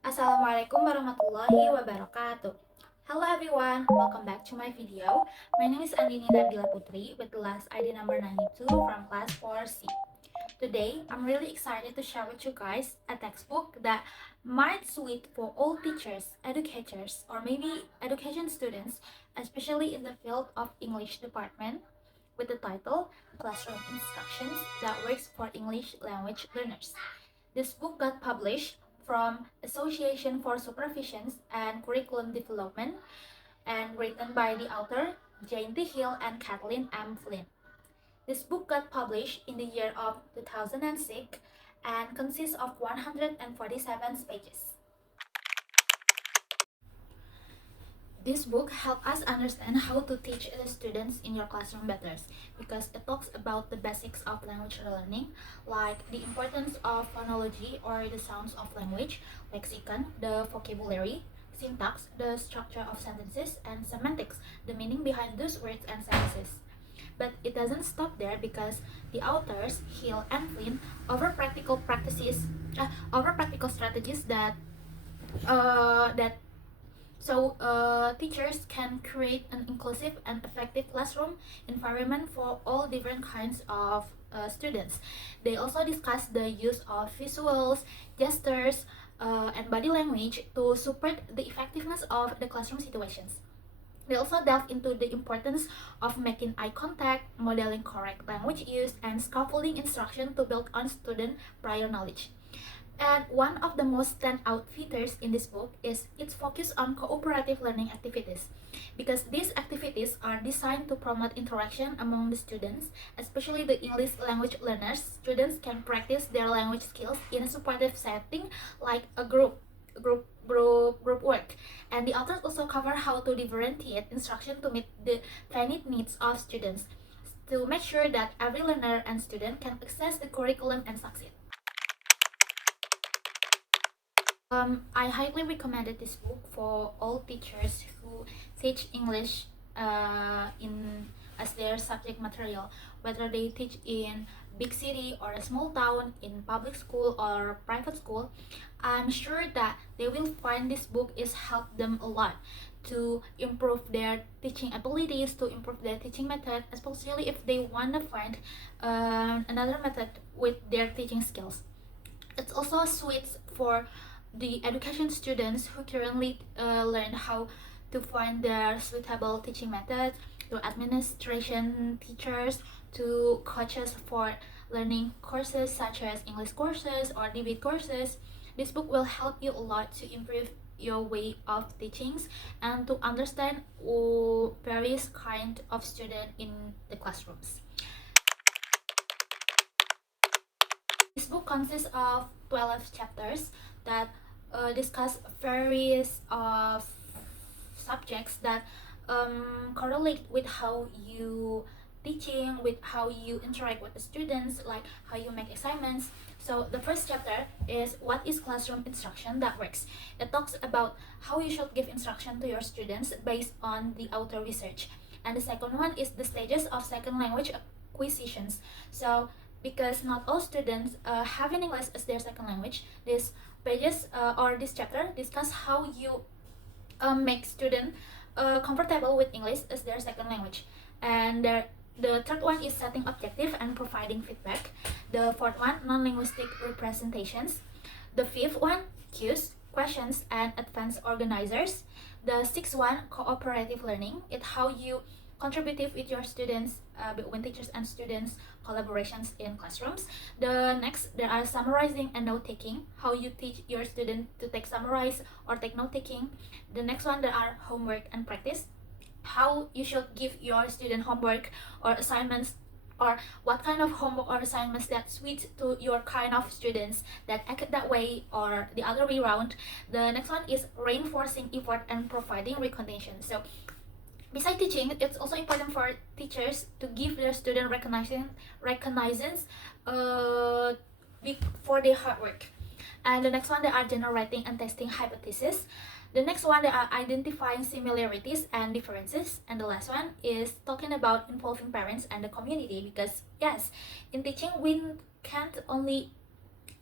Assalamualaikum warahmatullahi wabarakatuh. Hello everyone, welcome back to my video. My name is Andini Nabila Putri with the last ID number 92 from class 4C. Today, I'm really excited to share with you guys a textbook that might suit for all teachers, educators, or maybe education students, especially in the field of English department, with the title Classroom Instructions That Works for English Language Learners. This book got published from Association for Supervision and Curriculum Development and written by the author Jane T. Hill and Kathleen M. Flynn. This book got published in the year of 2006 and consists of 147 pages. This book helps us understand how to teach the students in your classroom better because it talks about the basics of language learning, like the importance of phonology or the sounds of language, lexicon, the vocabulary, syntax, the structure of sentences, and semantics, the meaning behind those words and sentences. But it doesn't stop there because the authors, Hill and Flynn, offer practical strategies that teachers can create an inclusive and effective classroom environment for all different kinds of students. They also discuss the use of visuals, gestures, and body language to support the effectiveness of the classroom situations. They also delve into the importance of making eye contact, modeling correct language use, and scaffolding instruction to build on student prior knowledge. And one of the most standout features in this book is its focus on cooperative learning activities, because these activities are designed to promote interaction among the students, especially the English language learners. Students can practice their language skills in a supportive setting like a group work. And the authors also cover how to differentiate instruction to meet the varied needs of students to make sure that every learner and student can access the curriculum and succeed. I highly recommended this book for all teachers who teach English in as their subject material, whether they teach in big city or a small town, in public school or private school. I'm sure that they will find this book is help them a lot to improve their teaching abilities, to improve their teaching method, especially if they want to find another method with their teaching skills. It's also sweet for the education students who currently learn how to find their suitable teaching method, to administration teachers, to coaches for learning courses such as English courses or debate courses. This book will help you a lot to improve your way of teachings and to understand various kind of student in the classrooms. This book consists of 12 chapters that discuss various subjects that correlate with how you teaching, with how you interact with the students, like how you make assignments. So the first chapter is what is classroom instruction that works. It talks about how you should give instruction to your students based on the author research. And the second one is the stages of second language acquisitions. So because not all students have English as their second language, this pages or this chapter discuss how you make students comfortable with English as their second language. And the third one is setting objective and providing feedback. The fourth one, non-linguistic representations. The fifth one, cues, questions, and advanced organizers. The sixth one, cooperative learning. It's how you contributive with your students, between teachers and students, collaborations in classrooms. The next, there are summarizing and note taking, how you teach your student to take summarize or take note taking. The next one, there are homework and practice, how you should give your student homework or assignments, or what kind of homework or assignments that suit to your kind of students that act that way or the other way around. The next one is reinforcing effort and providing recognition. So besides teaching, it's also important for teachers to give their student recognizance for their hard work. And the next one, they are generating and testing hypotheses. The next one, they are identifying similarities and differences. And the last one is talking about involving parents and the community, because yes, in teaching we can't only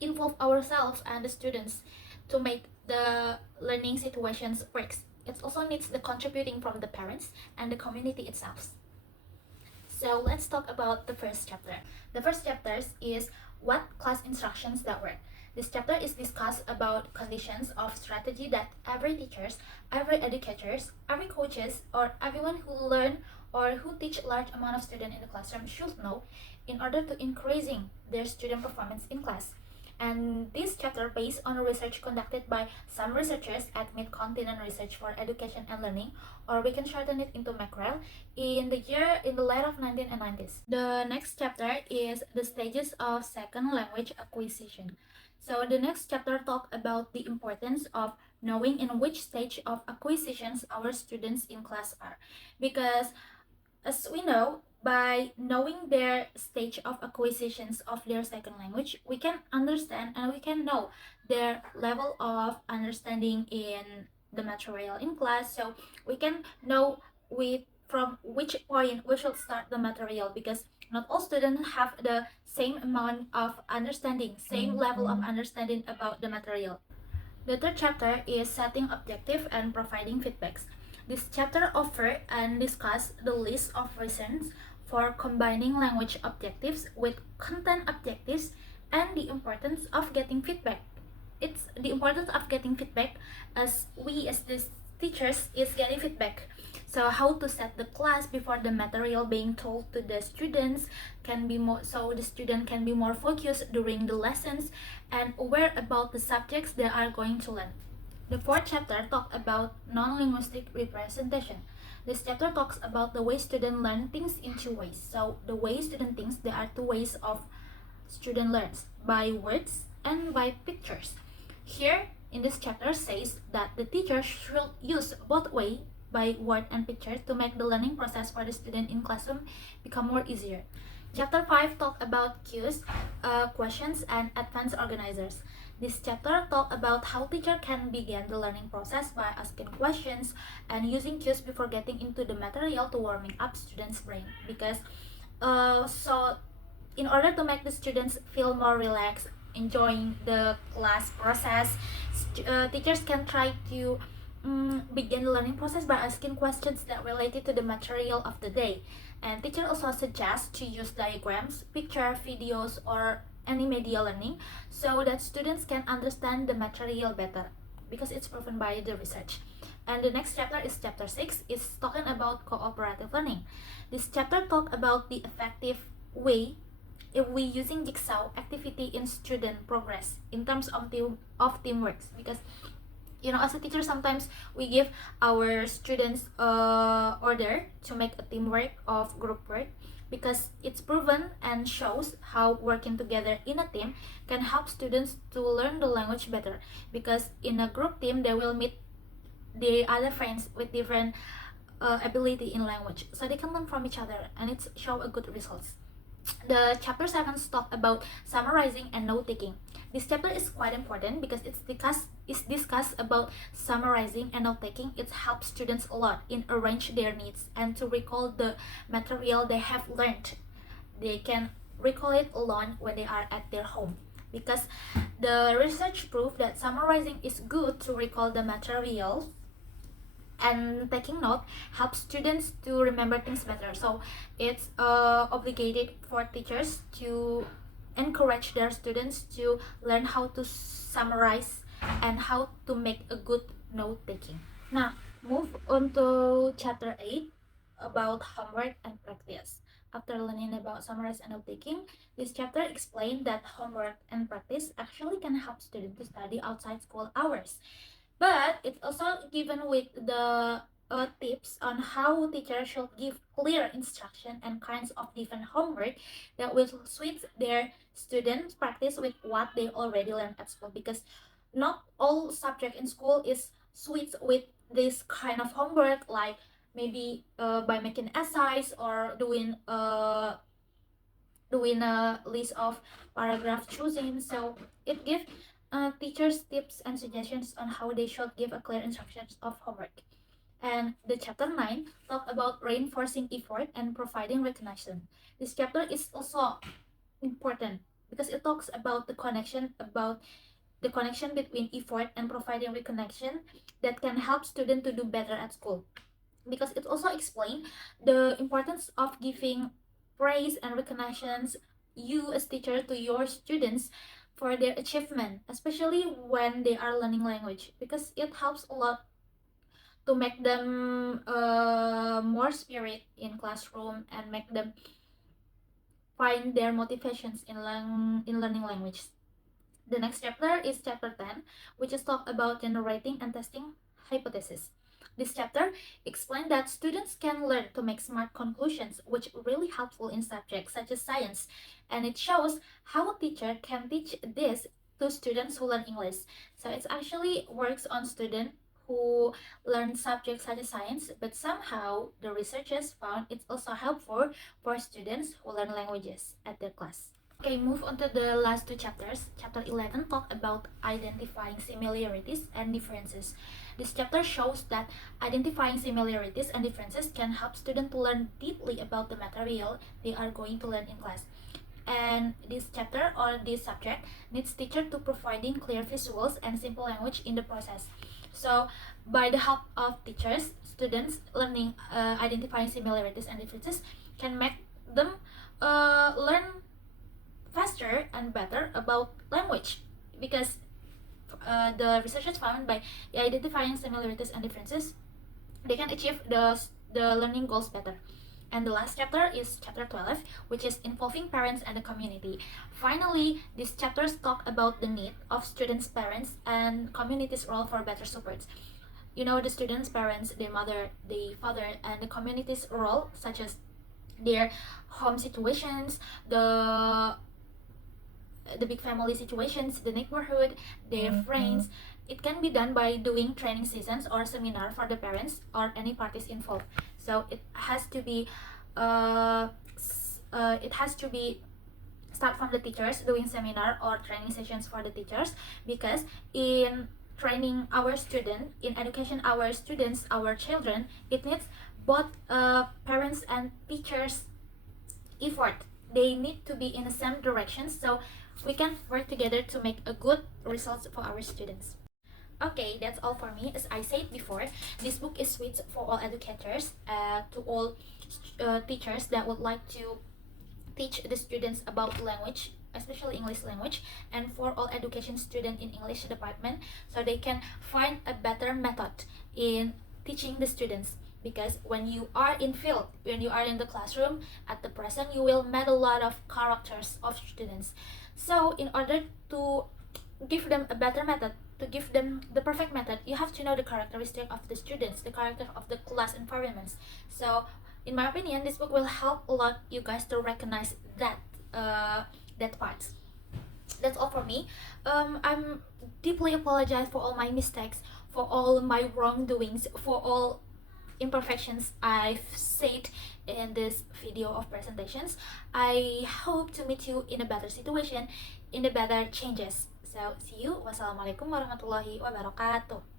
involve ourselves and the students to make the learning situations works. It also needs the contributing from the parents and the community itself. So let's talk about the first chapter. The first chapter is what class instructions that work. This chapter is discussed about conditions of strategy that every teachers, every educators, every coaches, or everyone who learn or who teach large amount of students in the classroom should know in order to increasing their student performance in class. And this chapter based on research conducted by some researchers at Mid-Continent Research for Education and Learning, or we can shorten it into McREL, in the late of 1990s. The next chapter is the stages of second language acquisition. So the next chapter talk about the importance of knowing in which stage of acquisitions our students in class are, because as we know, by knowing their stage of acquisitions of their second language, we can understand and we can know their level of understanding in the material in class. So we can know from which point we should start the material, because not all students have the same amount of understanding, same level of understanding about the material. The third chapter is setting objective and providing feedbacks. This chapter offers and discusses the list of reasons for combining language objectives with content objectives and the importance of getting feedback. It's the importance of getting feedback as we as the teachers is getting feedback. So how to set the class before the material being told to the students can be more, so the student can be more focused during the lessons and aware about the subjects they are going to learn. The fourth chapter talks about non-linguistic representation. This chapter talks about the way students learn things in two ways. So the way student thinks, there are two ways of student learns, by words and by pictures. Here in this chapter says that the teacher should use both way, by word and picture, to make the learning process for the student in classroom become more easier. Chapter 5 talk about cues, questions, and advanced organizers. This chapter talk about how teacher can begin the learning process by asking questions and using cues before getting into the material to warming up students' brain. Because so in order to make the students feel more relaxed, enjoying the class process, teachers can try to begin the learning process by asking questions that related to the material of the day. And teacher also suggests to use diagrams, picture, videos, or any media learning so that students can understand the material better, because it's proven by the research. And the next chapter is chapter 6, is talking about cooperative learning. This chapter talk about the effective way if we using jigsaw activity in student progress in terms of teamwork, because as a teacher sometimes we give our students order to make a teamwork of group work, because it's proven and shows how working together in a team can help students to learn the language better, because in a group team they will meet the other friends with different ability in language, so they can learn from each other and it's show a good results. The chapter 7 talk about summarizing and note taking. This chapter is quite important because it's discussed about summarizing and note taking. It helps students a lot in arrange their needs and to recall the material they have learned. They can recall it alone when they are at their home, because the research proved that summarizing is good to recall the material, and taking note helps students to remember things better. So it's obligated for teachers to encourage their students to learn how to summarize and how to make a good note taking. Now move on to chapter 8 about homework and practice. After learning about summarize and note taking, this chapter explained that homework and practice actually can help students to study outside school hours, but it's also given with the tips on how teachers should give clear instruction and kinds of different homework that will suit their students practice with what they already learned at school, because not all subject in school is suits with this kind of homework, like maybe by making essays or doing a list of paragraph choosing. So it gives teachers tips and suggestions on how they should give a clear instructions of homework. And the chapter 9 talk about reinforcing effort and providing recognition. This chapter is also important because it talks about the connection about the connection between effort and providing reconnection that can help students to do better at school. Because it also explains the importance of giving praise and recognitions you as teacher to your students for their achievement, especially when they are learning language, because it helps a lot to make them more spirit in classroom and make them find their motivations in learning language. The next chapter is chapter 10, which is talk about generating and testing hypotheses. This chapter explains that students can learn to make smart conclusions, which really helpful in subjects such as science, and it shows how a teacher can teach this to students who learn English. So it actually works on students who learn subjects such as science, but somehow the researchers found it's also helpful for students who learn languages at their class. Okay, move on to the last two chapters. Chapter 11 talk about identifying similarities and differences. This chapter shows that identifying similarities and differences can help students to learn deeply about the material they are going to learn in class. And this chapter or this subject needs teacher to providing clear visuals and simple language in the process. So by the help of teachers, students learning identifying similarities and differences can make them learn faster and better about language, because the researchers found by identifying similarities and differences, they can achieve the learning goals better. And the last chapter is chapter 12, which is involving parents and the community. Finally, these chapters talk about the need of students, parents, and community's role for better supports. You know, the students, parents, their mother, the father, and the community's role, such as their home situations, the big family situations, the neighborhood, their friends. It can be done by doing training seasons or seminar for the parents or any parties involved. So it has to be start from the teachers doing seminar or training sessions for the teachers, because in training our student, in education our students, our children, it needs both parents and teachers effort. They need to be in the same direction, so we can work together to make a good results for our students. Okay, that's all for me. As I said before, this book is sweet for all educators, to all teachers that would like to teach the students about language, especially English language, and for all education student in English department, so they can find a better method in teaching the students. Because when you are in field, when you are in the classroom at the present, you will meet a lot of characters of students. So in order to give them a better method, to give them the perfect method, you have to know the characteristic of the students, the character of the class environments. So in my opinion, this book will help a lot you guys to recognize that part. That's all for me. I'm deeply apologize for all my mistakes, for all my wrongdoings, for all imperfections I've said in this video of presentations. I hope to meet you in a better situation, in the better changes. So see you. Wassalamualaikum warahmatullahi wabarakatuh.